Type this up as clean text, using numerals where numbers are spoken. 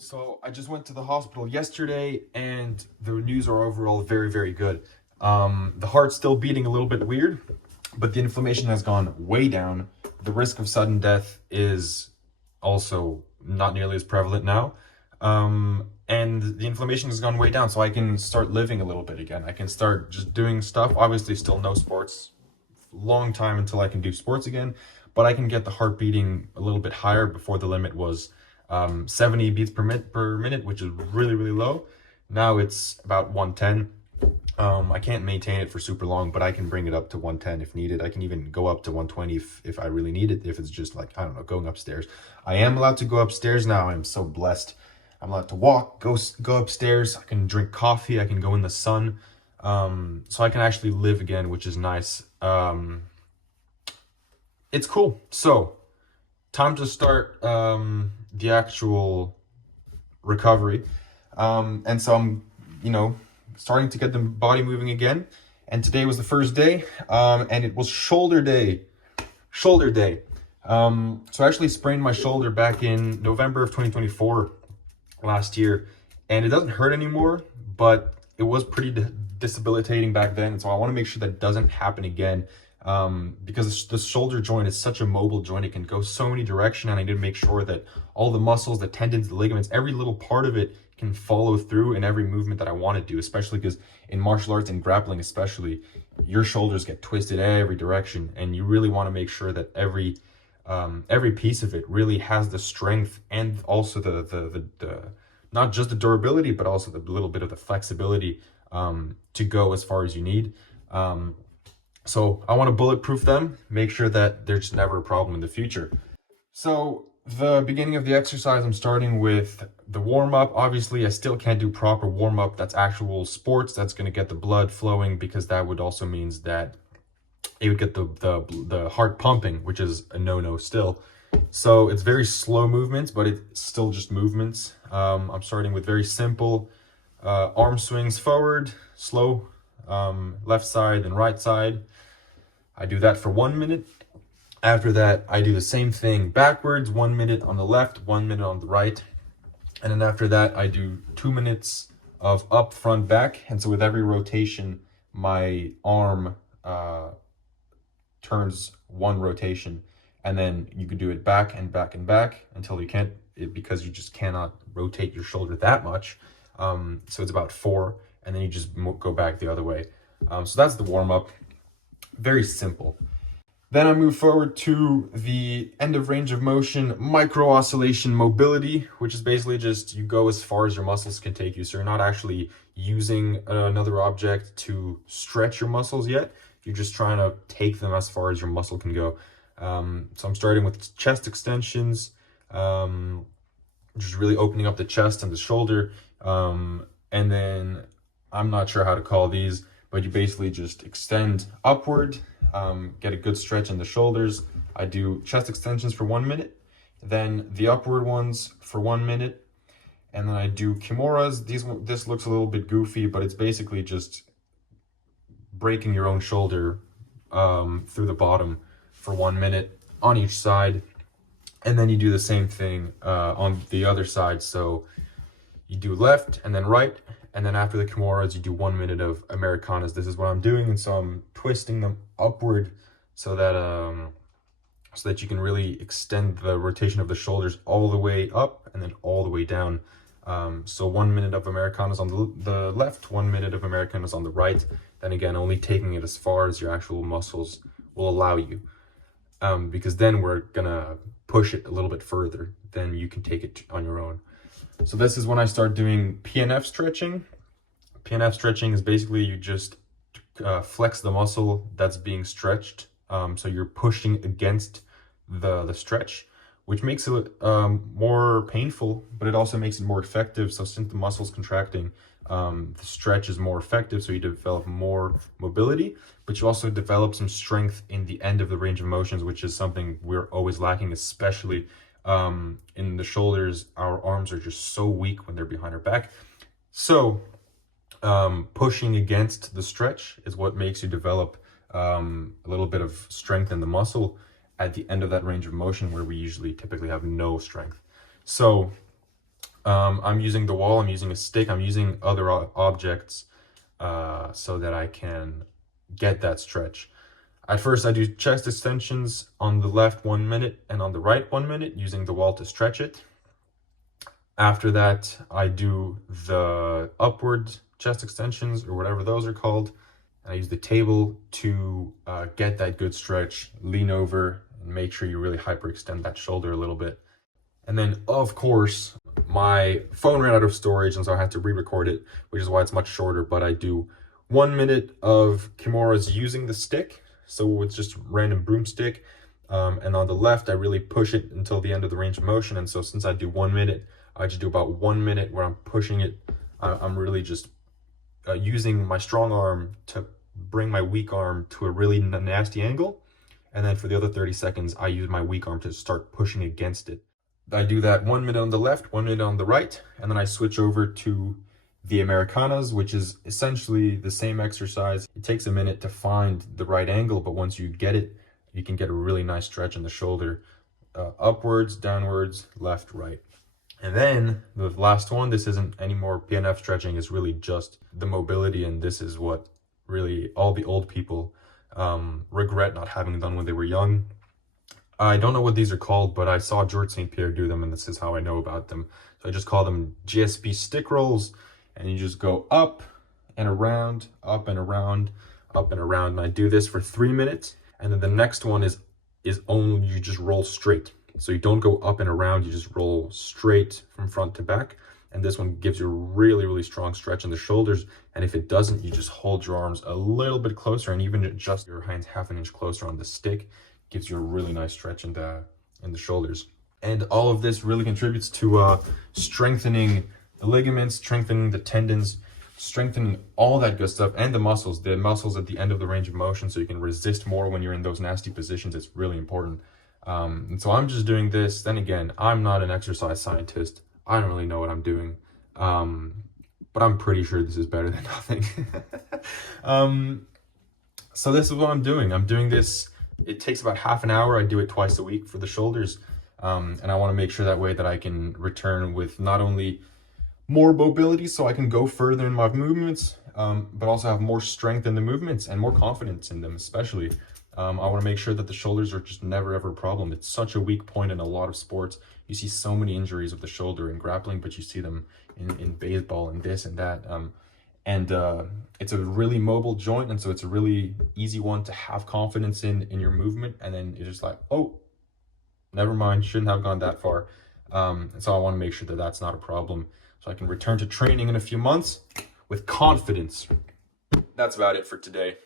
So I just went to the hospital yesterday, and the news are overall very, very good. The heart's still beating a little bit weird, but the inflammation has gone way down. The risk of sudden death is also not nearly as prevalent now. And the inflammation has gone way down, so I can start living a little bit again. I can start just doing stuff. Obviously, still no sports. Long time until I can do sports again, but I can get the heart beating a little bit higher. Before the limit was 70 beats per minute, which is really, really low. Now it's about 110. I can't maintain it for super long, but I can bring it up to 110 if needed. I can even go up to 120 if I really need it, if it's just like, I don't know, going upstairs. I am allowed to go upstairs now. I'm so blessed. I'm allowed to walk, go upstairs. I can drink coffee. I can go in the sun. So I can actually live again, which is nice. It's cool. So time to start the actual recovery. And so I'm, starting to get the body moving again. And today was the first day, and it was shoulder day. Shoulder day. So I actually sprained my shoulder back in November of 2024 last year, and it doesn't hurt anymore, but it was pretty debilitating back then. And so I want to make sure that doesn't happen again. Because the shoulder joint is such a mobile joint, it can go so many directions, and I need to make sure that all the muscles, the tendons, the ligaments, every little part of it can follow through in every movement that I want to do, especially because in martial arts and grappling especially, your shoulders get twisted every direction, and you really want to make sure that every piece of it really has the strength and also the not just the durability, but also the little bit of the flexibility to go as far as you need. So I want to bulletproof them, make sure that there's never a problem in the future. So the beginning of the exercise, I'm starting with the warm-up. Obviously, I still can't do proper warm-up. That's actual sports. That's going to get the blood flowing, because that would also means that it would get the heart pumping, which is a no-no still. So it's very slow movements, but it's still just movements. I'm starting with very simple arm swings forward, slow, left side and right side. I do that for 1 minute. After that, I do the same thing backwards, 1 minute on the left, 1 minute on the right. And then after that, I do 2 minutes of up, front, back. And so with every rotation, my arm turns one rotation. And then you could do it back and back and back until you can't, because you just cannot rotate your shoulder that much. So it's about 4, and then you just go back the other way. So that's the warm-up. Very simple. Then I move forward to the end of range of motion micro oscillation mobility, which is basically just you go as far as your muscles can take you. So you're not actually using another object to stretch your muscles yet. You're just trying to take them as far as your muscle can go. So I'm starting with chest extensions, just really opening up the chest and the shoulder. And then I'm not sure how to call these, but you basically just extend upward, get a good stretch in the shoulders. I do chest extensions for 1 minute, then the upward ones for 1 minute, and then I do kimuras. This looks a little bit goofy, but it's basically just breaking your own shoulder through the bottom for 1 minute on each side. And then you do the same thing on the other side. So you do left and then right, and then after the kimuras, you do 1 minute of Americanas. This is what I'm doing, and so I'm twisting them upward so that you can really extend the rotation of the shoulders all the way up and then all the way down. So 1 minute of Americanas on the left, 1 minute of Americanas on the right. Then again, only taking it as far as your actual muscles will allow you, because then we're gonna push it a little bit further. Then you can take it on your own. So this is when I start doing PNF stretching. PNF stretching is basically you just flex the muscle that's being stretched. So you're pushing against the stretch, which makes it more painful, but it also makes it more effective. So since the muscle's contracting, the stretch is more effective, so you develop more mobility, but you also develop some strength in the end of the range of motions, which is something we're always lacking, especially in the shoulders. Our arms are just so weak when they're behind our back. So pushing against the stretch is what makes you develop a little bit of strength in the muscle at the end of that range of motion, where we typically have no strength. So I'm using the wall, I'm using a stick, I'm using other objects so that I can get that stretch. At first, I do chest extensions on the left 1 minute and on the right 1 minute, using the wall to stretch it. After that, I do the upward chest extensions, or whatever those are called. And I use the table to get that good stretch, lean over, and make sure you really hyperextend that shoulder a little bit. And then, of course, my phone ran out of storage, and so I had to re-record it, which is why it's much shorter. But I do 1 minute of Kimuras using the stick, so it's just random broomstick. And on the left, I really push it until the end of the range of motion. And so since I do 1 minute, I just do about 1 minute where I'm pushing it. I'm really just using my strong arm to bring my weak arm to a really nasty angle. And then for the other 30 seconds, I use my weak arm to start pushing against it. I do that 1 minute on the left, 1 minute on the right, and then I switch over to the Americanas, which is essentially the same exercise. It takes a minute to find the right angle, but once you get it, you can get a really nice stretch in the shoulder, upwards, downwards, left, right. And then the last one, this isn't any more PNF stretching, is really just the mobility, and this is what really all the old people regret not having done when they were young. I don't know what these are called, but I saw George St. Pierre do them, and this is how I know about them. So I just call them GSP stick rolls, and you just go up and around, up and around, up and around. And I do this for 3 minutes, and then the next one is only you just roll straight. So you don't go up and around, you just roll straight from front to back. And this one gives you a really, really strong stretch in the shoulders. And if it doesn't, you just hold your arms a little bit closer, and even adjust your hands half an inch closer on the stick. Gives you a really nice stretch in the shoulders. And all of this really contributes to strengthening the ligaments, strengthening the tendons, strengthening all that good stuff, and the muscles at the end of the range of motion, so you can resist more when you're in those nasty positions. It's really important. And so I'm just doing this. Then again, I'm not an exercise scientist. I don't really know what I'm doing. But I'm pretty sure this is better than nothing. So this is what I'm doing. I'm doing this. It takes about half an hour. I do it twice a week for the shoulders. And I want to make sure that way that I can return with not only more mobility so I can go further in my movements, but also have more strength in the movements and more confidence in them, especially. I want to make sure that the shoulders are just never ever a problem. It's such a weak point in a lot of sports. You see so many injuries of the shoulder in grappling, but you see them in baseball and this and that. It's a really mobile joint, and so it's a really easy one to have confidence in your movement, and then you're just like, oh, never mind, shouldn't have gone that far. So I want to make sure that that's not a problem, so I can return to training in a few months with confidence. That's about it for today.